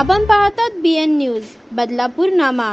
आपण पाहतात BN news Badlapur नामा।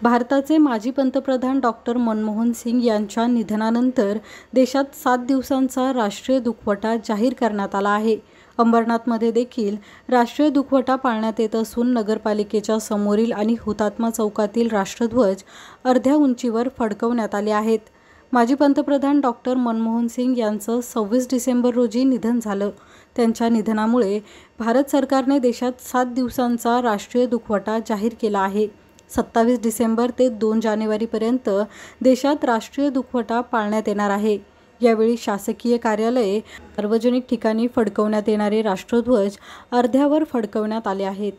भारताचे माजी पंतप्रधान डॉक्टर मनमोहन सिंग यांच्या निधनानंतर देशात 7 दिवसांचा राष्ट्रीय दुखवटा जाहीर करण्यात आला आहे। अंबरनाथमध्ये देखील राष्ट्रीय दुखवटा पाळण्यात येत असून नगरपालिकेच्या समोरील आणि हुतात्मा चौकातील राष्ट्रध्वज अर्ध्या उंचीवर फडकवण्यात आले आहेत। माजी पंतप्रधान डॉक्टर मनमोहन सिंग यांचं 26 डिसेंबर रोजी निधन झालं। त्यांच्या निधनामुळे भारत सरकारने देशात 7 दिवसांचा राष्ट्रीय दुखवटा जाहीर केला आहे। 27 डिसेंबर ते 2 जानेवारीपर्यंत देशात राष्ट्रीय दुखवटा पाळण्यात येणार आहे। यावेळी शासकीय कार्यालये, सार्वजनिक ठिकाणी फडकवण्यात येणारे राष्ट्रध्वज अर्ध्यावर फडकवण्यात आले आहेत।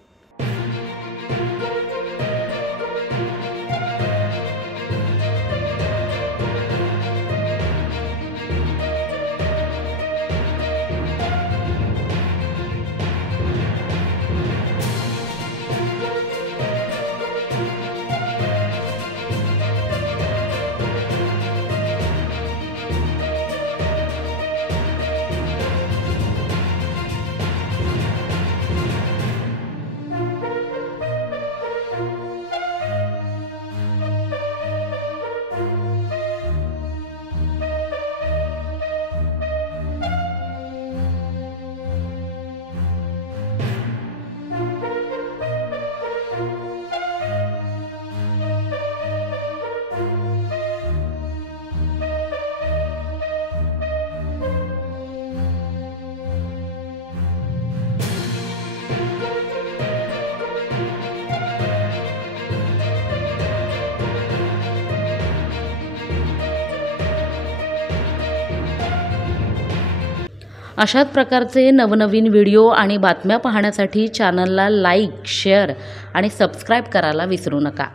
अशाच प्रकारचे नवनवीन व्हिडिओ आणि बातम्या पाहण्यासाठी चॅनलला लाईक, शेअर आणि सबस्क्राईब करायला विसरू नका।